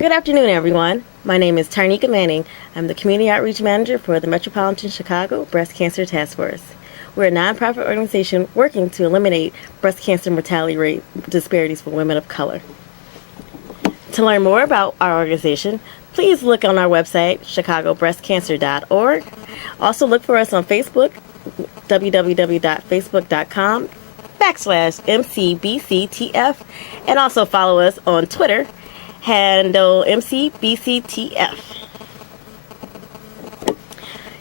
Good afternoon, everyone. My name is Tarnika Manning. I'm the Community Outreach Manager for the Metropolitan Chicago Breast Cancer Task Force. We're a nonprofit organization working to eliminate breast cancer mortality rate disparities for women of color. To learn more about our organization, please look on our website, chicagobreastcancer.org. Also look for us on Facebook, www.facebook.com/MCBCTF, and also follow us on Twitter, handle MCBCTF.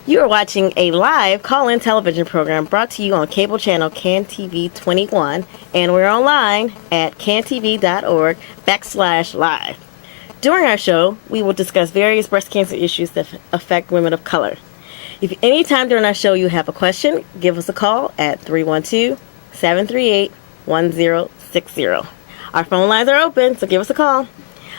You are watching a live call-in television program brought to you on cable channel CanTV 21, and we're online at cantv.org/live. During our show, we will discuss various breast cancer issues that affect women of color. If any time during our show you have a question, give us a call at 312-738-1060. Our phone lines are open, so give us a call.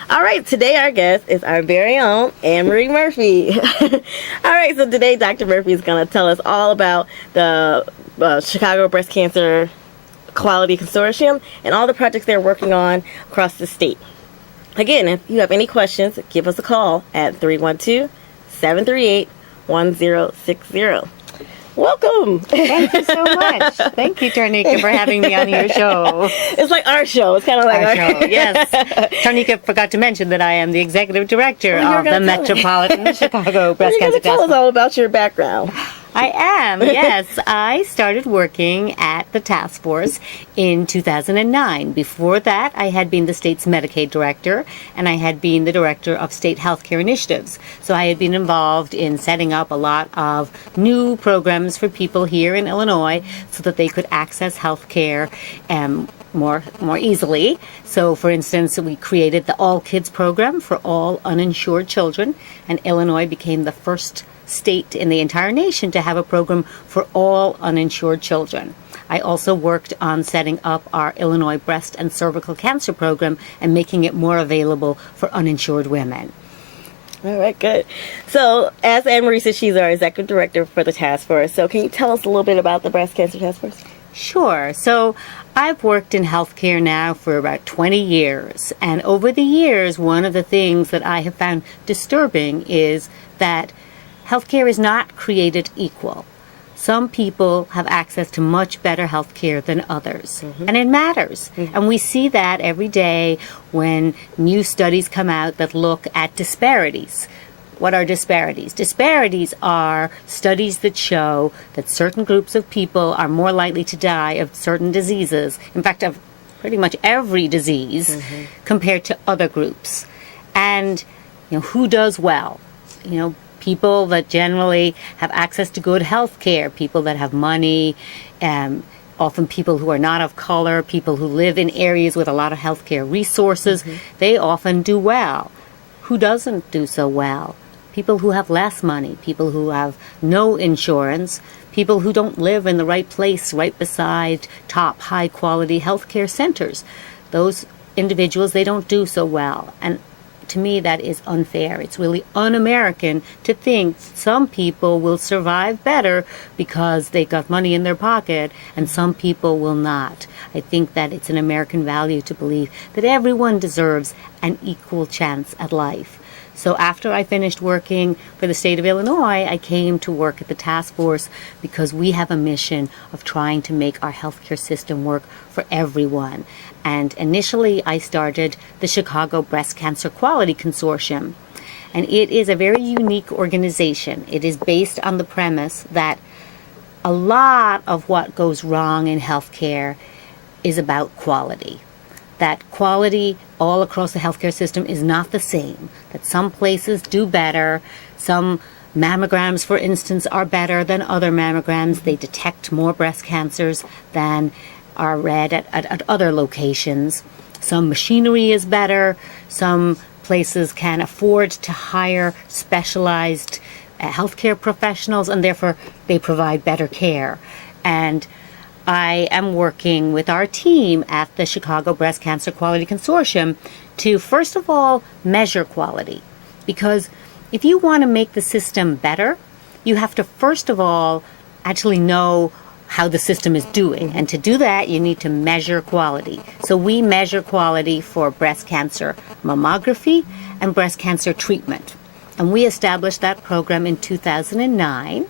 All right, today our guest is our very own Anne-Marie Murphy. All right, so today Dr. Murphy is going to tell us all about the Chicago Breast Cancer Quality Consortium and all the projects they're working on across the state. Again, if you have any questions, give us a call at 312-738-1060. Welcome. Thank you so much. Thank you, Tarnika, for having me on your show. It's like our show. It's kind of like our show. Yes. Tarnika forgot to mention that I am the Executive Director of the Metropolitan Chicago Breast Cancer Task Force. Tell us all about your background. I am, yes. I started working at the task force in 2009. Before that, I had been the state's Medicaid director, and I had been the director of state healthcare initiatives. So I had been involved in setting up a lot of new programs for people here in Illinois so that they could access healthcare more easily. So, for instance, we created the All Kids program for all uninsured children, and Illinois became the first state in the entire nation to have a program for all uninsured children. I also worked on setting up our Illinois breast and cervical cancer program and making it more available for uninsured women. All right, good. So, as Anne-Marie said, she's our executive director for the task force. So, can you tell us a little bit about the breast cancer task force? Sure. So, I've worked in healthcare now for about 20 years. And over the years, one of the things that I have found disturbing is that healthcare is not created equal. Some people have access to much better healthcare than others, and it matters. And we see that every day when new studies come out that look at disparities. What are disparities? Disparities are studies that show that certain groups of people are more likely to die of certain diseases, in fact, of pretty much every disease, compared to other groups. And, who does well? People that generally have access to good health care, people that have money, often people who are not of color, people who live in areas with a lot of health care resources, they often do well. Who doesn't do so well? People who have less money, people who have no insurance, people who don't live in the right place, right beside top high-quality health care centers. Those individuals, they don't do so well. And to me, that is unfair. It's really un-American to think some people will survive better because they got money in their pocket and some people will not. I think that it's an American value to believe that everyone deserves an equal chance at life. So after I finished working for the state of Illinois, I came to work at the task force because we have a mission of trying to make our healthcare system work for everyone. And initially, I started the Chicago Breast Cancer Quality Consortium. And it is a very unique organization. It is based on the premise that a lot of what goes wrong in healthcare is about quality. That quality all across the healthcare system is not the same, that some places do better, some mammograms, for instance, are better than other mammograms. They detect more breast cancers than are read at other locations. Some machinery is better, some places can afford to hire specialized healthcare professionals, and therefore they provide better care. And I am working with our team at the Chicago Breast Cancer Quality Consortium to, first of all, measure quality. Because if you want to make the system better, you have to, first of all, actually know how the system is doing. And to do that, you need to measure quality. So we measure quality for breast cancer mammography and breast cancer treatment. And we established that program in 2009.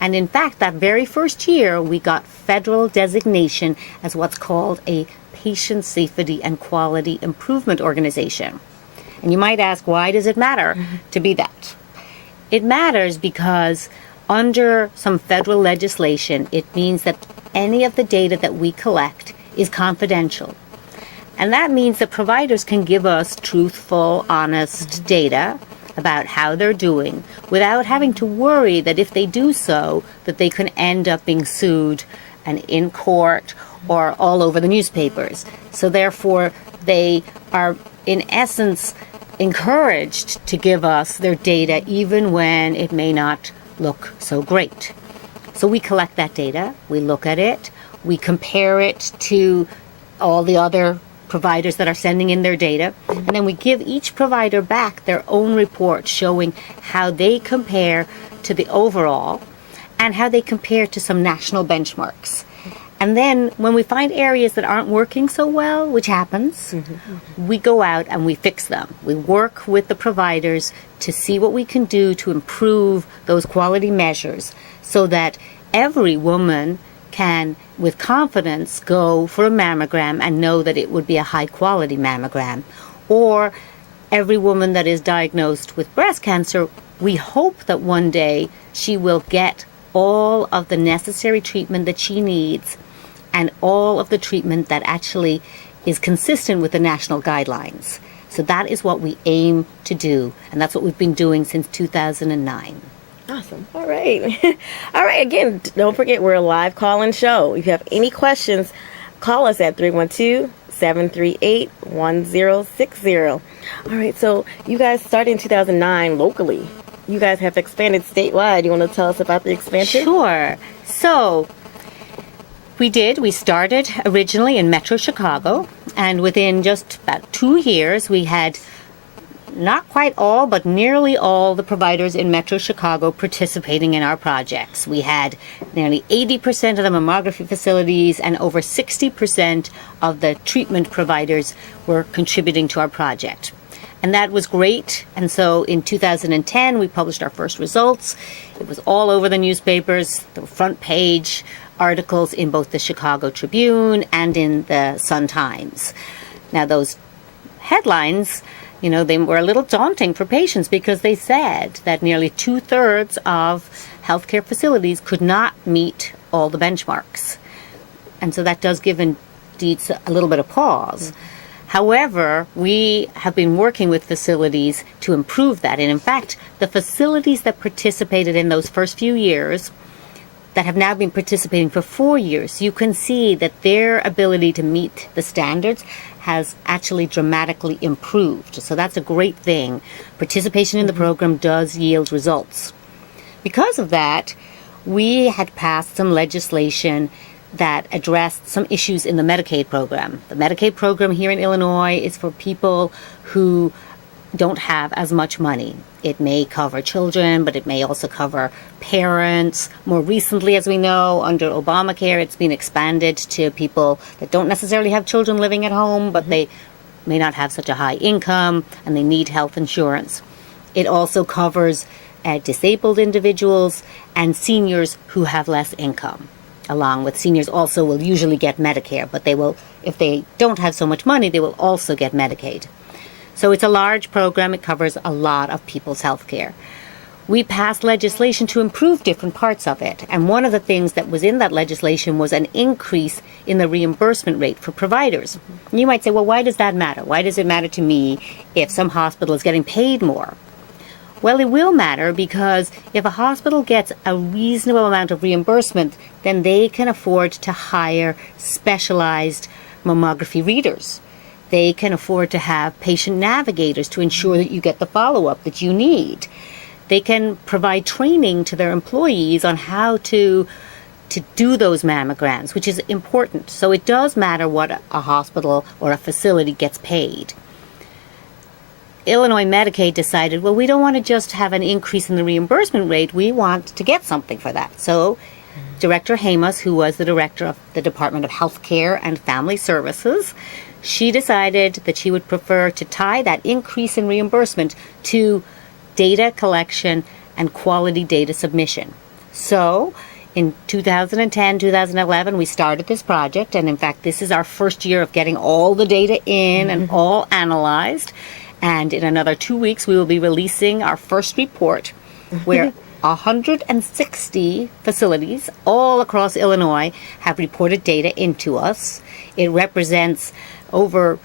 And in fact, that very first year, we got federal designation as what's called a Patient Safety and Quality Improvement Organization. And you might ask, why does it matter to be that? It matters because under some federal legislation, it means that any of the data that we collect is confidential. And that means that providers can give us truthful, honest data about how they're doing without having to worry that if they do so, that they can end up being sued and in court or all over the newspapers. So therefore, they are, in essence, encouraged to give us their data even when it may not look so great. So we collect that data, we look at it, we compare it to all the other providers that are sending in their data, and then we give each provider back their own report showing how they compare to the overall and how they compare to some national benchmarks. And then when we find areas that aren't working so well, which happens, we go out and we fix them. We work with the providers to see what we can do to improve those quality measures so that every woman can, with confidence, go for a mammogram and know that it would be a high-quality mammogram. Or every woman that is diagnosed with breast cancer, we hope that one day she will get all of the necessary treatment that she needs and all of the treatment that actually is consistent with the national guidelines. So that is what we aim to do, and that's what we've been doing since 2009. Awesome. All right. All right. Again, don't forget, we're a live call-in show. If you have any questions, call us at 312-738-1060. All right. So you guys started in 2009 locally. You guys have expanded statewide. You want to tell us about the expansion? Sure. So we did. We started originally in Metro Chicago, and within just about 2 years, we had not quite all, but nearly all the providers in Metro Chicago participating in our projects. We had nearly 80% of the mammography facilities and over 60% of the treatment providers were contributing to our project. And that was great. And so in 2010, we published our first results. It was all over the newspapers, the front page articles in both the Chicago Tribune and in the Sun-Times. Now, those headlines, you know, they were a little daunting for patients because they said that nearly 2/3 of healthcare facilities could not meet all the benchmarks. And so that does give indeed a little bit of pause. However, we have been working with facilities to improve that. And in fact, the facilities that participated in those first few years that have now been participating for 4 years, you can see that their ability to meet the standards has actually dramatically improved. So that's a great thing. Participation in the program does yield results. Because of that, we had passed some legislation that addressed some issues in the Medicaid program. The Medicaid program here in Illinois is for people who don't have as much money. It may cover children, but it may also cover parents. More recently, as we know, under Obamacare, it's been expanded to people that don't necessarily have children living at home, but they may not have such a high income and they need health insurance. It also covers disabled individuals and seniors who have less income. Along with seniors also will usually get Medicare, but they will, if they don't have so much money, they will also get Medicaid. So it's a large program. It covers a lot of people's health care. We passed legislation to improve different parts of it. And one of the things that was in that legislation was an increase in the reimbursement rate for providers. And you might say, well, why does that matter? Why does it matter to me if some hospital is getting paid more? Well, it will matter because if a hospital gets a reasonable amount of reimbursement, then they can afford to hire specialized mammography readers. They can afford to have patient navigators to ensure that you get the follow-up that you need. They can provide training to their employees on how to do those mammograms, which is important. So it does matter what a hospital or a facility gets paid. Illinois Medicaid decided, well, we don't want to just have an increase in the reimbursement rate. We want to get something for that. So Director Hamas, who was the director of the Department of Healthcare and Family Services, she decided that she would prefer to tie that increase in reimbursement to data collection and quality data submission. So in 2010, 2011, we started this project, and in fact, this is our first year of getting all the data in and all analyzed. And in another 2 weeks, we will be releasing our first report where 160 facilities all across Illinois have reported data into us. It represents well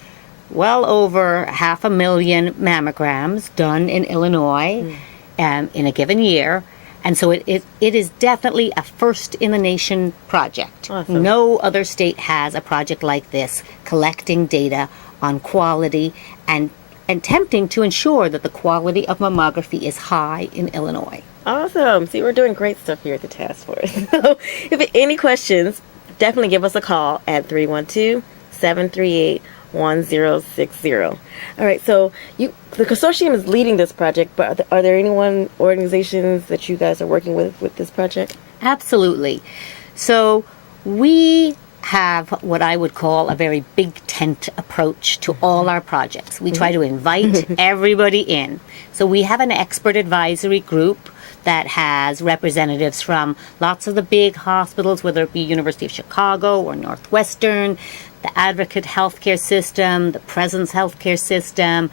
over 500,000 mammograms done in Illinois in a given year. And so it is definitely a first-in-the-nation project. Awesome. No other state has a project like this, collecting data on quality and attempting to ensure that the quality of mammography is high in Illinois. Awesome. See, we're doing great stuff here at the task force. So if any questions, definitely give us a call at 312-738-1060. All right, so the consortium is leading this project, but are there any organizations that you guys are working with this project? Absolutely. So we have what I would call a very big tent approach to all our projects. We try to invite everybody in. So we have an expert advisory group that has representatives from lots of the big hospitals, whether it be University of Chicago or Northwestern, the Advocate Healthcare System, the Presence Healthcare System,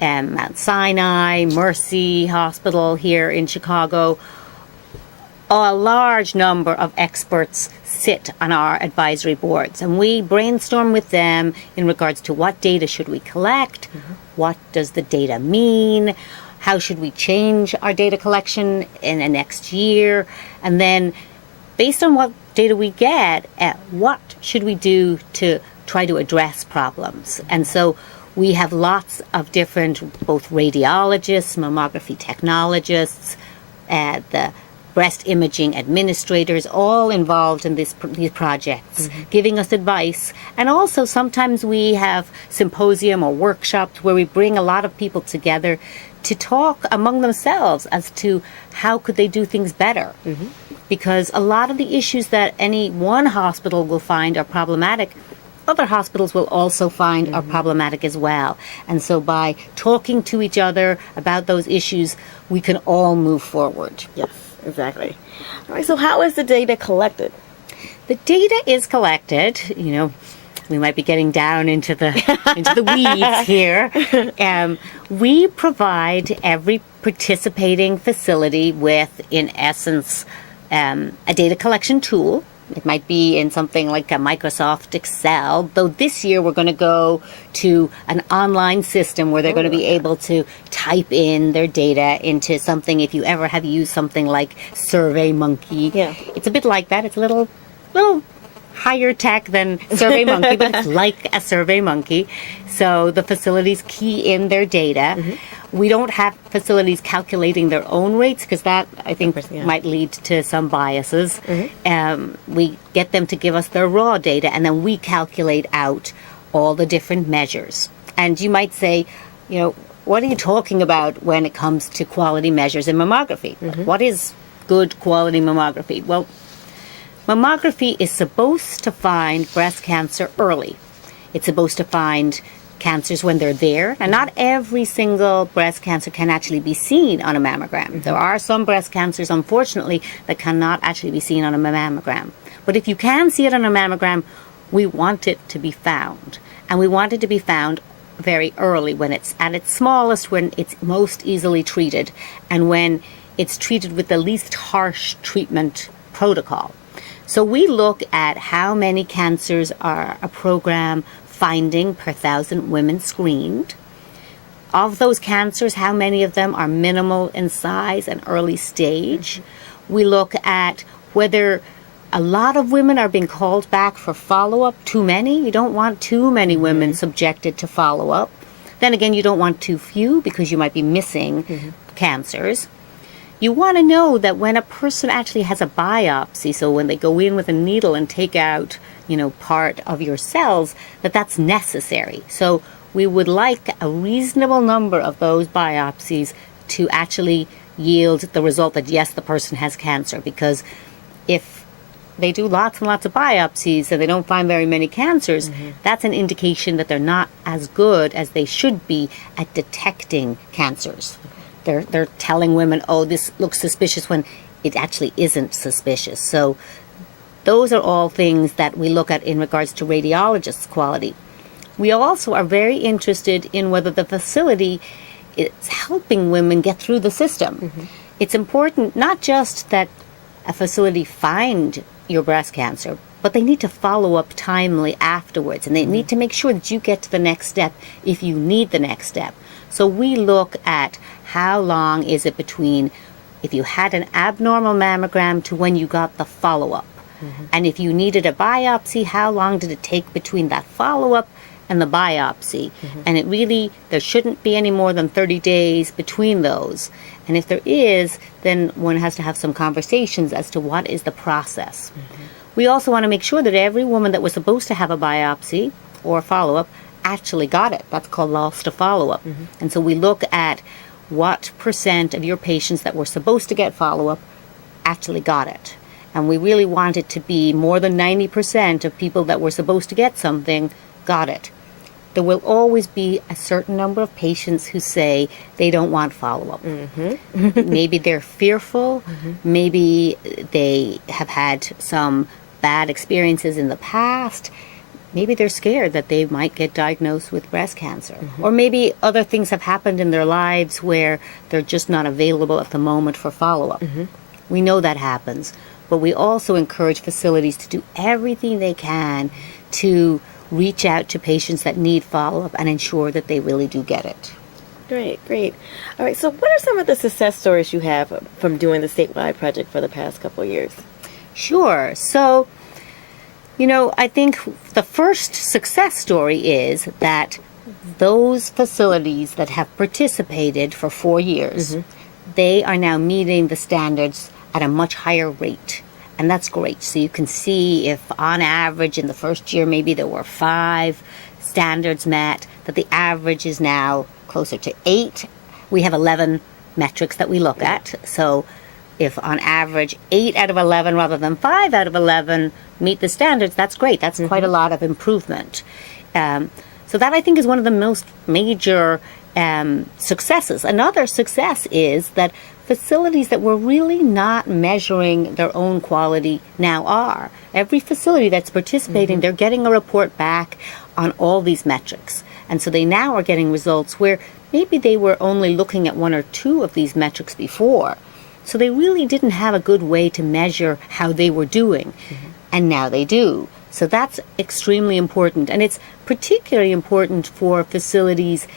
and Mount Sinai, Mercy Hospital here in Chicago. A large number of experts sit on our advisory boards, and we brainstorm with them in regards to what data should we collect, what does the data mean, how should we change our data collection in the next year, and then based on what data we get, what should we do to try to address problems. And so we have lots of different, both radiologists, mammography technologists, the breast imaging administrators, all involved in these projects, giving us advice. And also sometimes we have symposium or workshops where we bring a lot of people together to talk among themselves as to how could they do things better. Because a lot of the issues that any one hospital will find are problematic, other hospitals will also find are problematic as well. And so by talking to each other about those issues, we can all move forward. Yes, exactly. All right, so how is the data collected? The data is collected, we might be getting down into the weeds here. We provide every participating facility with, in essence, a data collection tool. It might be in something like a Microsoft Excel, though this year we're going to go to an online system where they're going to be able to type in their data into something. If you ever have used something like SurveyMonkey, it's a bit like that. It's a little higher tech than SurveyMonkey, but it's like a SurveyMonkey. So the facilities key in their data. We don't have facilities calculating their own rates because that, I think, might lead to some biases. We get them to give us their raw data, and then we calculate out all the different measures. And you might say, what are you talking about when it comes to quality measures in mammography? What is good quality mammography? Well, mammography is supposed to find breast cancer early. It's supposed to find cancers when they're there. And not every single breast cancer can actually be seen on a mammogram. There are some breast cancers, unfortunately, that cannot actually be seen on a mammogram. But if you can see it on a mammogram, we want it to be found. And we want it to be found very early, when it's at its smallest, when it's most easily treated, and when it's treated with the least harsh treatment protocol. So we look at how many cancers are a program finding per 1,000 women screened. Of those cancers, how many of them are minimal in size and early stage? We look at whether a lot of women are being called back for follow-up, too many. You don't want too many women subjected to follow-up. Then again, you don't want too few because you might be missing cancers. You want to know that when a person actually has a biopsy, so when they go in with a needle and take out, part of your cells, that's necessary. So we would like a reasonable number of those biopsies to actually yield the result that, yes, the person has cancer. Because if they do lots and lots of biopsies and they don't find very many cancers, that's an indication that they're not as good as they should be at detecting cancers. They're telling women, oh, this looks suspicious, when it actually isn't suspicious. So those are all things that we look at in regards to radiologists' quality. We also are very interested in whether the facility is helping women get through the system. It's important not just that a facility find your breast cancer, but they need to follow up timely afterwards, and they need to make sure that you get to the next step if you need the next step. So we look at how long is it between if you had an abnormal mammogram to when you got the follow-up. And if you needed a biopsy, how long did it take between that follow-up and the biopsy? And it really, there shouldn't be any more than 30 days between those. And if there is, then one has to have some conversations as to what is the process. We also want to make sure that every woman that was supposed to have a biopsy or follow-up actually got it. That's called loss to follow-up. And so we look at what % of your patients that were supposed to get follow-up actually got it. And we really want it to be more than 90% of people that were supposed to get something got it. There will always be a certain number of patients who say they don't want follow-up. Maybe they're fearful. Maybe they have had some bad experiences in the past. Maybe they're scared that they might get diagnosed with breast cancer. Or maybe other things have happened in their lives where they're just not available at the moment for follow-up. We know that happens. But we also encourage facilities to do everything they can to reach out to patients that need follow-up and ensure that they really do get it. Great, great. All right, so what are some of the success stories you have from doing the statewide project for the past couple of years? Sure. So, you know, I think the first success story is that those facilities that have participated for 4 years, they are now meeting the standards at a much higher rate. And that's great. So you can see if on average in the first year maybe there were 5 standards met, that the average is now closer to 8. We have 11 metrics that we look at. So if on average 8 out of 11 rather than 5 out of 11 meet the standards, that's great. That's quite a lot of improvement. So that I think is one of the most major successes. Another success is that facilities that were really not measuring their own quality now are. Every facility that's participating, they're getting a report back on all these metrics. And so they now are getting results where maybe they were only looking at 1 or 2 of these metrics before. So they really didn't have a good way to measure how they were doing. And now they do. So that's extremely important. And it's particularly important for facilities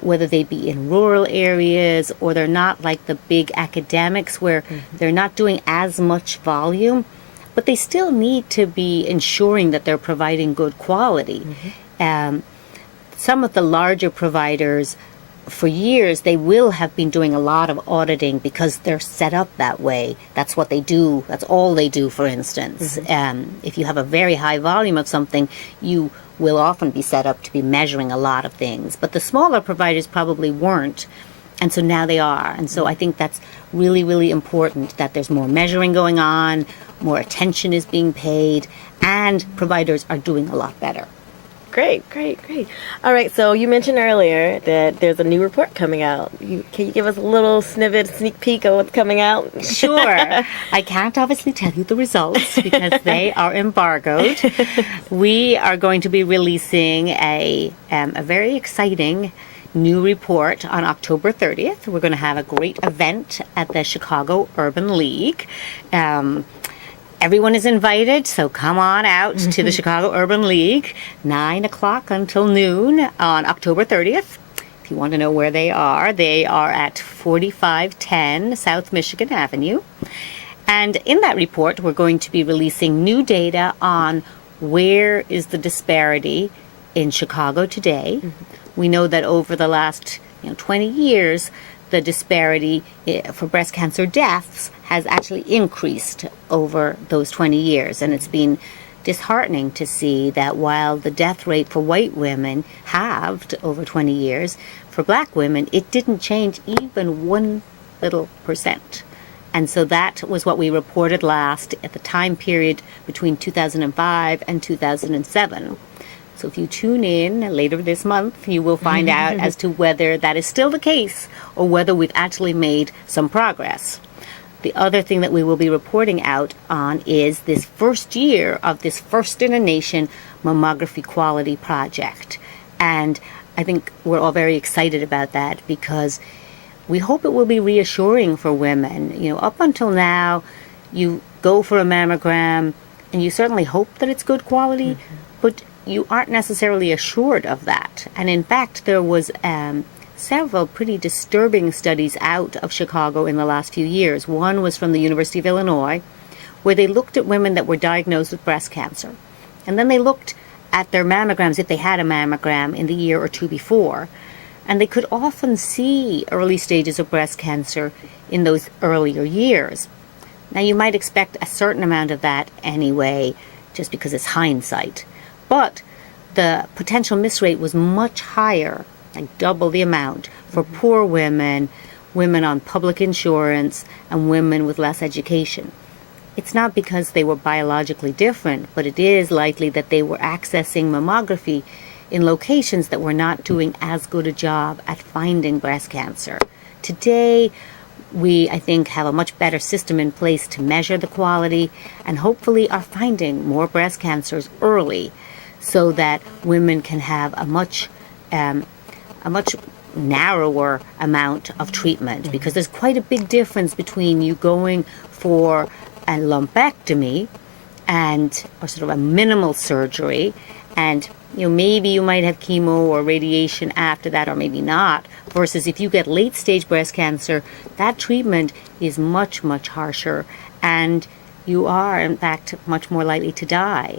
whether they be in rural areas or they're not like the big academics where they're not doing as much volume, but they still need to be ensuring that they're providing good quality. Some of the larger providers, for years, they will have been doing a lot of auditing because they're set up that way. That's what they do. That's all they do, for instance. If you have a very high volume of something, you will often be set up to be measuring a lot of things. But the smaller providers probably weren't. And so now they are. And so I think that's really, really important that there's more measuring going on, more attention is being paid, and providers are doing a lot better. Great, great, great. All right, so you mentioned earlier that there's a new report coming out. Can you give us a little sneak peek of what's coming out? Sure. I can't obviously tell you the results because they are embargoed. We are going to be releasing a very exciting new report on October 30th. We're going to have a great event at the Chicago Urban League. Everyone is invited, so come on out to the Chicago Urban League, 9 o'clock until noon on October 30th. If you want to know where they are at 4510 South Michigan Avenue. And in that report, we're going to be releasing new data on where is the disparity in Chicago today. We know that over the last 20 years, the disparity for breast cancer deaths has actually increased over those 20 years. And it's been disheartening to see that while the death rate for white women halved over 20 years, for black women, it didn't change even 1 little %. And so that was what we reported last at the time period between 2005 and 2007. So if you tune in later this month, you will find out as to whether that is still the case or whether we've actually made some progress. The other thing that we will be reporting out on is this first year of this First in a Nation Mammography Quality Project. And I think we're all very excited about that because we hope it will be reassuring for women. You know, up until now, you go for a mammogram and you certainly hope that it's good quality, but you aren't necessarily assured of that. And in fact, there was several pretty disturbing studies out of Chicago in the last few years. One was from the University of Illinois, where they looked at women that were diagnosed with breast cancer. And then they looked at their mammograms, if they had a mammogram in the year or two before. And they could often see early stages of breast cancer in those earlier years. Now, you might expect a certain amount of that anyway, just because it's hindsight. But the potential miss rate was much higher, like double the amount, for poor women, women on public insurance, and women with less education. It's not because they were biologically different, but it is likely that they were accessing mammography in locations that were not doing as good a job at finding breast cancer. Today, we, I think, have a much better system in place to measure the quality and hopefully are finding more breast cancers early so that women can have a much narrower amount of treatment, because there's quite a big difference between you going for a lumpectomy or sort of a minimal surgery, and maybe you might have chemo or radiation after that, or maybe not, versus if you get late stage breast cancer, that treatment is much, much harsher, and you are in fact much more likely to die.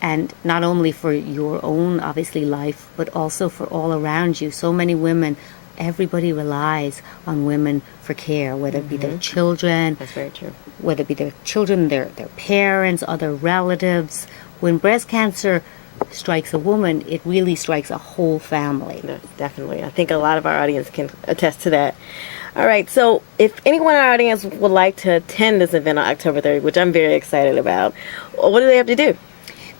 And not only for your own, obviously, life, but also for all around you. So many women, everybody relies on women for care, whether it be their children. That's very true. Whether it be their children, their parents, other relatives. When breast cancer strikes a woman, it really strikes a whole family. No, definitely. I think a lot of our audience can attest to that. All right, so if anyone in our audience would like to attend this event on October 30th, which I'm very excited about, what do they have to do?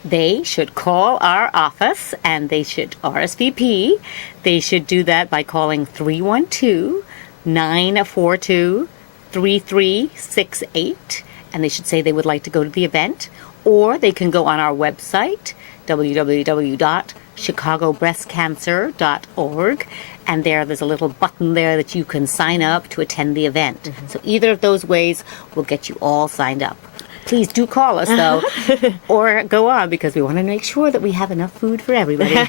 They should call our office and they should RSVP. They should do that by calling 312-942-3368, and they should say they would like to go to the event. Or they can go on our website, www.chicagobreastcancer.org, and there's a little button there that you can sign up to attend the event. So either of those ways will get you all signed up. Please do call us, though, or go on, because we want to make sure that we have enough food for everybody.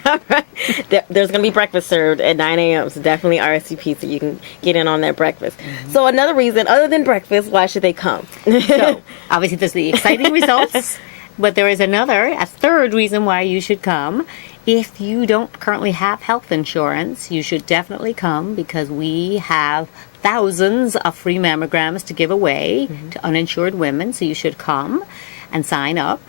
There's going to be breakfast served at 9 a.m., so definitely RSVP so you can get in on that breakfast. So another reason, other than breakfast, why should they come? So, obviously, there's the exciting results, but there is a third reason why you should come. If you don't currently have health insurance, you should definitely come, because we have thousands of free mammograms to give away to uninsured women, so you should come and sign up.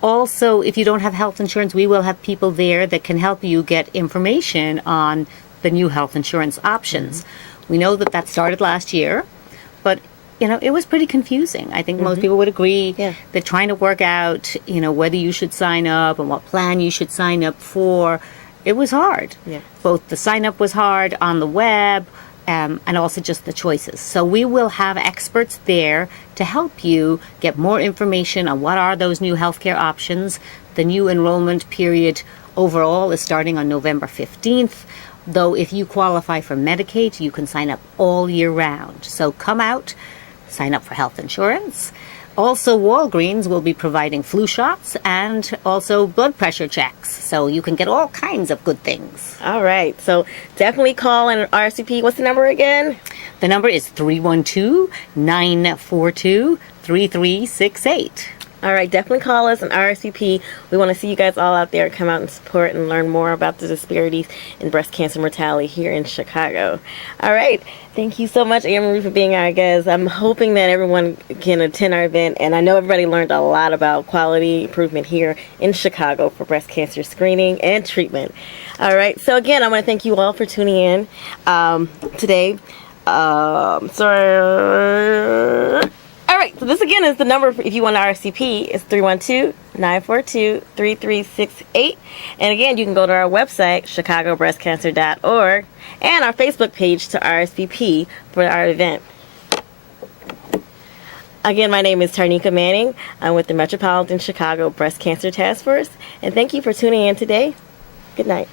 Also, if you don't have health insurance, we will have people there that can help you get information on the new health insurance options. We know that started last year, but it was pretty confusing. I think most people would agree that trying to work out, whether you should sign up and what plan you should sign up for, it was hard. Yeah. Both the sign up was hard on the web, and also just the choices. So we will have experts there to help you get more information on what are those new healthcare options. The new enrollment period overall is starting on November 15th, though if you qualify for Medicaid, you can sign up all year round. So come out, sign up for health insurance. Also, Walgreens will be providing flu shots and also blood pressure checks, so you can get all kinds of good things. All right, so definitely call and RSVP. What's the number again? The number is 312-942-3368. All right, definitely call us and RSVP. We want to see you guys all out there. Come out and support and learn more about the disparities in breast cancer mortality here in Chicago. All right, thank you so much, Anne Marie, for being our guest. I'm hoping that everyone can attend our event, and I know everybody learned a lot about quality improvement here in Chicago for breast cancer screening and treatment. All right, so again, I want to thank you all for tuning in today. Sorry. All right, so this again is the number if you want to RSVP. It's 312-942-3368. And again, you can go to our website, chicagobreastcancer.org, and our Facebook page to RSVP for our event. Again, my name is Tarnika Manning. I'm with the Metropolitan Chicago Breast Cancer Task Force, and thank you for tuning in today. Good night.